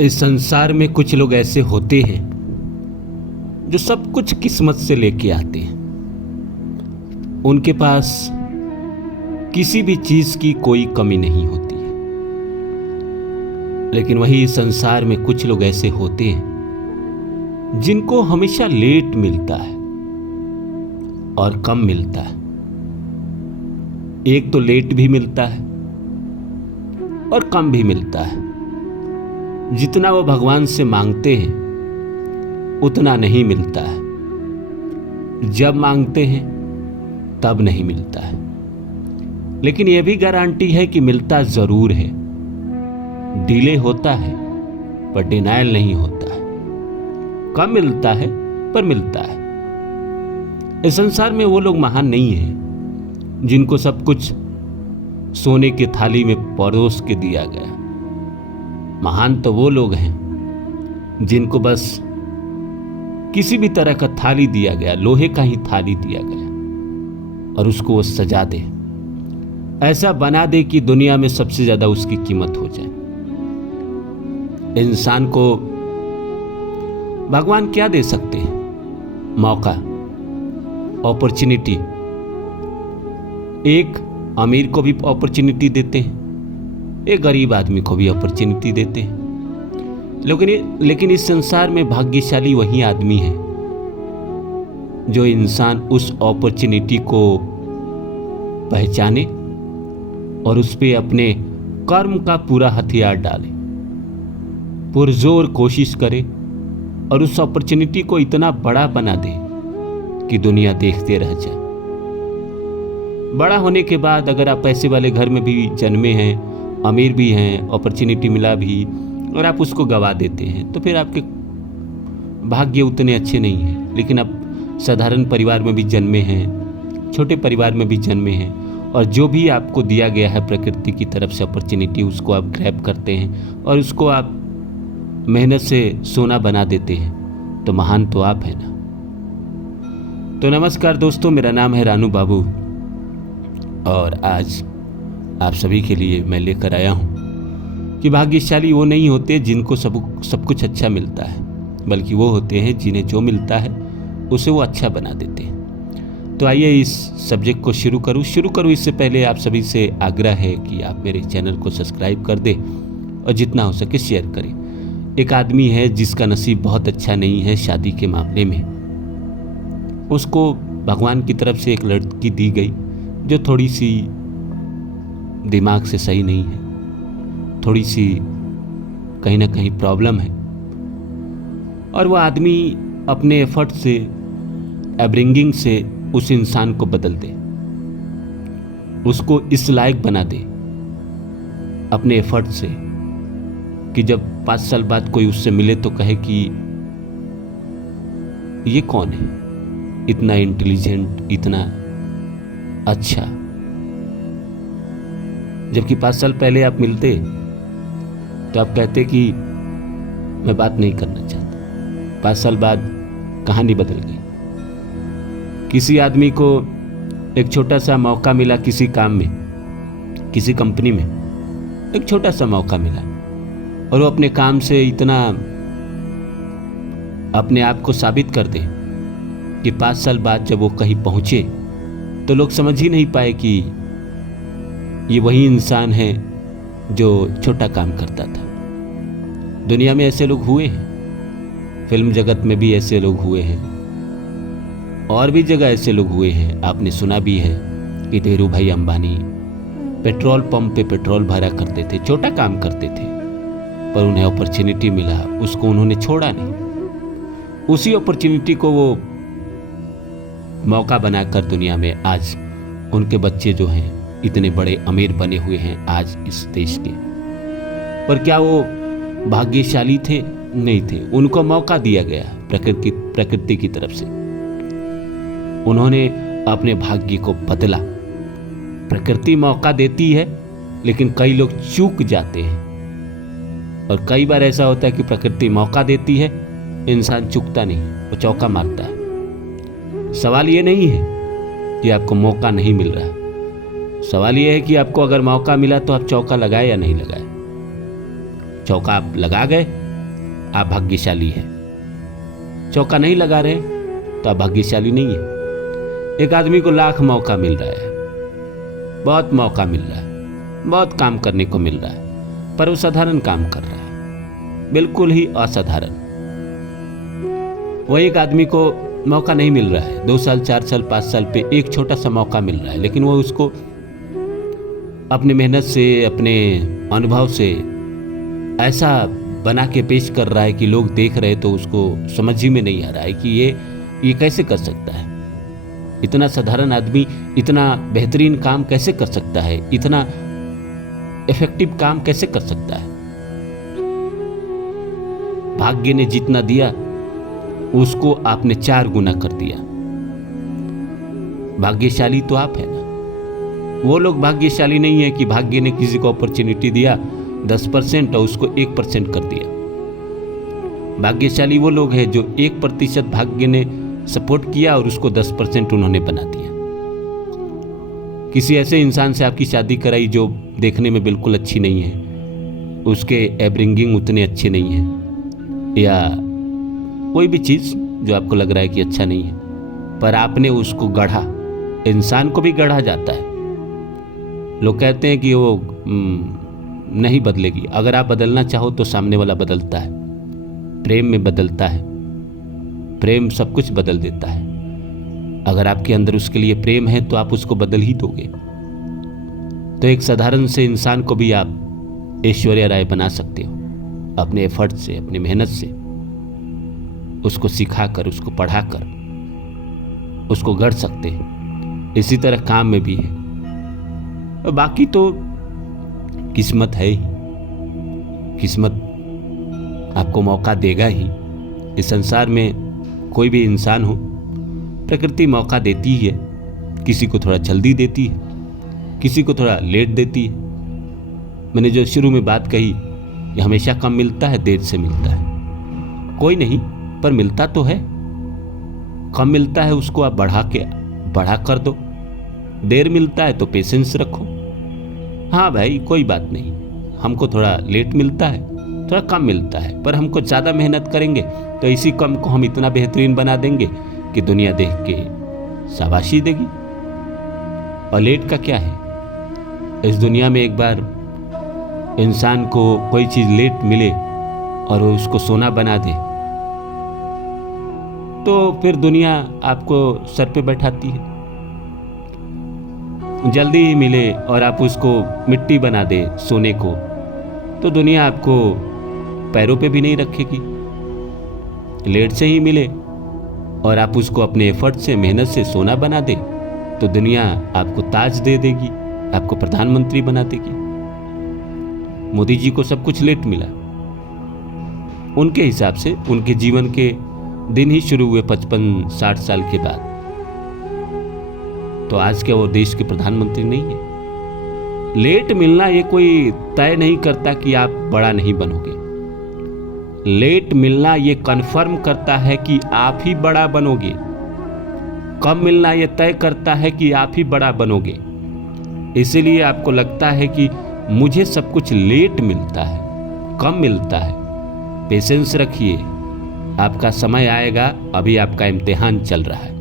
इस संसार में कुछ लोग ऐसे होते हैं जो सब कुछ किस्मत से लेके आते हैं। उनके पास किसी भी चीज की कोई कमी नहीं होती है। लेकिन वही इस संसार में कुछ लोग ऐसे होते हैं जिनको हमेशा लेट मिलता है और कम मिलता है। एक तो लेट भी मिलता है और कम भी मिलता है। जितना वो भगवान से मांगते हैं उतना नहीं मिलता है। जब मांगते हैं तब नहीं मिलता है। लेकिन यह भी गारंटी है कि मिलता जरूर है। डिले होता है पर डिनायल नहीं होता है। कम मिलता है पर मिलता है। इस संसार में वो लोग महान नहीं हैं जिनको सब कुछ सोने की थाली में परोस के दिया गया। महान तो वो लोग हैं जिनको बस किसी भी तरह का थाली दिया गया, लोहे का ही थाली दिया गया और उसको वो सजा दे, ऐसा बना दे कि दुनिया में सबसे ज्यादा उसकी कीमत हो जाए। इंसान को भगवान क्या दे सकते हैं? मौका, अपॉर्चुनिटी। एक अमीर को भी अपॉर्चुनिटी देते हैं, एक गरीब आदमी को भी अपॉर्चुनिटी देते हैं। लेकिन इस संसार में भाग्यशाली वही आदमी है जो इंसान उस अपॉर्चुनिटी को पहचाने और उस पे अपने कर्म का पूरा हथियार डाले, पुरजोर कोशिश करे और उस अपॉर्चुनिटी को इतना बड़ा बना दे कि दुनिया देखते रह जाए। बड़ा होने के बाद अगर आप पैसे वाले घर में भी जन्मे हैं, अमीर भी हैं, अपॉर्चुनिटी मिला भी और आप उसको गवा देते हैं तो फिर आपके भाग्य उतने अच्छे नहीं हैं। लेकिन आप साधारण परिवार में भी जन्मे हैं, छोटे परिवार में भी जन्मे हैं और जो भी आपको दिया गया है प्रकृति की तरफ से अपॉर्चुनिटी, उसको आप ग्रैब करते हैं और उसको आप मेहनत से सोना बना देते हैं, तो महान तो आप हैं ना। तो नमस्कार दोस्तों, मेरा नाम है रानू बाबू और आज आप सभी के लिए मैं लेकर आया हूँ कि भाग्यशाली वो नहीं होते जिनको सब कुछ अच्छा मिलता है, बल्कि वो होते हैं जिन्हें जो मिलता है उसे वो अच्छा बना देते हैं। तो आइए इस सब्जेक्ट को शुरू करूँ। इससे पहले आप सभी से आग्रह है कि आप मेरे चैनल को सब्सक्राइब कर दें और जितना हो सके शेयर करें। एक आदमी है जिसका नसीब बहुत अच्छा नहीं है शादी के मामले में। उसको भगवान की तरफ से एक लड़की दी गई जो थोड़ी सी दिमाग से सही नहीं है, थोड़ी सी कहीं ना कहीं प्रॉब्लम है और वो आदमी अपने एफर्ट से, अपब्रिंगिंग से उस इंसान को बदल दे, उसको इस लायक बना दे अपने एफर्ट से कि जब 5 साल बाद कोई उससे मिले तो कहे कि ये कौन है, इतना इंटेलिजेंट, इतना अच्छा। जबकि 5 साल पहले आप मिलते तो आप कहते कि मैं बात नहीं करना चाहता। 5 साल बाद कहानी बदल गई। किसी आदमी को एक छोटा सा मौका मिला किसी काम में, किसी कंपनी में एक छोटा सा मौका मिला और वो अपने काम से इतना अपने आप को साबित कर दे कि 5 साल बाद जब वो कहीं पहुंचे तो लोग समझ ही नहीं पाए कि ये वही इंसान है जो छोटा काम करता था। दुनिया में ऐसे लोग हुए हैं, फिल्म जगत में भी ऐसे लोग हुए हैं और भी जगह ऐसे लोग हुए हैं। आपने सुना भी है कि धीरू भाई अंबानी पेट्रोल पंप पे पेट्रोल भरा करते थे, छोटा काम करते थे, पर उन्हें अपॉर्चुनिटी मिला, उसको उन्होंने छोड़ा नहीं। उसी अपॉर्चुनिटी को वो मौका बनाकर दुनिया में आज उनके बच्चे जो हैं इतने बड़े अमीर बने हुए हैं आज इस देश के। पर क्या वो भाग्यशाली थे? नहीं थे। उनको मौका दिया गया प्रकृति की तरफ से। उन्होंने अपने भाग्य को बदला। प्रकृति मौका देती है लेकिन कई लोग चूक जाते हैं और कई बार ऐसा होता है कि प्रकृति मौका देती है, इंसान चूकता नहीं, वो चौका मारता है। सवाल ये नहीं है कि आपको मौका नहीं मिल रहा, सवाल यह है कि आपको अगर मौका मिला तो आप चौका लगाए या नहीं लगाए। चौका आप लगा गए आप भाग्यशाली हैं। चौका नहीं लगा रहे तो आप भाग्यशाली नहीं है। एक आदमी को लाख मौका मिल रहा है, बहुत मौका मिल रहा है, बहुत काम करने को मिल रहा है, पर वो साधारण काम कर रहा है, बिल्कुल ही असाधारण। वही एक आदमी को मौका नहीं मिल रहा है, 2 साल 4 साल 5 साल पे एक छोटा सा मौका मिल रहा है, लेकिन वो उसको अपनी मेहनत से, अपने अनुभव से ऐसा बना के पेश कर रहा है कि लोग देख रहे तो उसको समझ ही में नहीं आ रहा है कि ये कैसे कर सकता है। इतना साधारण आदमी इतना बेहतरीन काम कैसे कर सकता है, इतना इफेक्टिव काम कैसे कर सकता है। भाग्य ने जितना दिया उसको आपने 4 गुना कर दिया। भाग्यशाली तो आप है ना। वो लोग भाग्यशाली नहीं है कि भाग्य ने किसी को अपॉर्चुनिटी दिया 10% और उसको 1% कर दिया। भाग्यशाली वो लोग हैं जो 1% भाग्य ने सपोर्ट किया और उसको 10% उन्होंने बना दिया। किसी ऐसे इंसान से आपकी शादी कराई जो देखने में बिल्कुल अच्छी नहीं है, उसके एब्रिंगिंग उतने अच्छे नहीं है, या कोई भी चीज़ जो आपको लग रहा है कि अच्छा नहीं है, पर आपने उसको गढ़ा। इंसान को भी गढ़ा जाता है। लोग कहते हैं कि वो नहीं बदलेगी। अगर आप बदलना चाहो तो सामने वाला बदलता है, प्रेम में बदलता है। प्रेम सब कुछ बदल देता है। अगर आपके अंदर उसके लिए प्रेम है तो आप उसको बदल ही दोगे। तो एक साधारण से इंसान को भी आप ऐश्वर्या राय बना सकते हो अपने एफर्ट से, अपनी मेहनत से, उसको सिखाकर, उसको पढ़ाकर उसको गढ़ सकते हैं। इसी तरह काम में भी है। और बाकी तो किस्मत है ही। किस्मत आपको मौका देगा ही। इस संसार में कोई भी इंसान हो, प्रकृति मौका देती ही है। किसी को थोड़ा जल्दी देती है, किसी को थोड़ा लेट देती है। मैंने जो शुरू में बात कही, ये हमेशा कम मिलता है, देर से मिलता है, कोई नहीं, पर मिलता तो है। कम मिलता है उसको आप बढ़ा कर दो। देर मिलता है तो पेशेंस रखो। हाँ भाई, कोई बात नहीं, हमको थोड़ा लेट मिलता है, थोड़ा कम मिलता है, पर हमको ज़्यादा मेहनत करेंगे तो इसी कम को हम इतना बेहतरीन बना देंगे कि दुनिया देख के शाबाशी देगी। और लेट का क्या है, इस दुनिया में एक बार इंसान को कोई चीज़ लेट मिले और वो उसको सोना बना दे तो फिर दुनिया आपको सर पे बैठाती है। जल्दी ही मिले और आप उसको मिट्टी बना दे सोने को, तो दुनिया आपको पैरों पे भी नहीं रखेगी। लेट से ही मिले और आप उसको अपने एफर्ट से, मेहनत से सोना बना दे तो दुनिया आपको ताज दे देगी, आपको प्रधानमंत्री बना देगी। मोदी जी को सब कुछ लेट मिला। उनके हिसाब से उनके जीवन के दिन ही शुरू हुए 55-60 साल के बाद। तो आज के वो देश के प्रधानमंत्री नहीं है। लेट मिलना ये कोई तय नहीं करता कि आप बड़ा नहीं बनोगे। लेट मिलना ये कन्फर्म करता है कि आप ही बड़ा बनोगे। कम मिलना ये तय करता है कि आप ही बड़ा बनोगे। इसीलिए आपको लगता है कि मुझे सब कुछ लेट मिलता है, कम मिलता है। पेशेंस रखिए, आपका समय आएगा। अभी आपका इम्तिहान चल रहा है।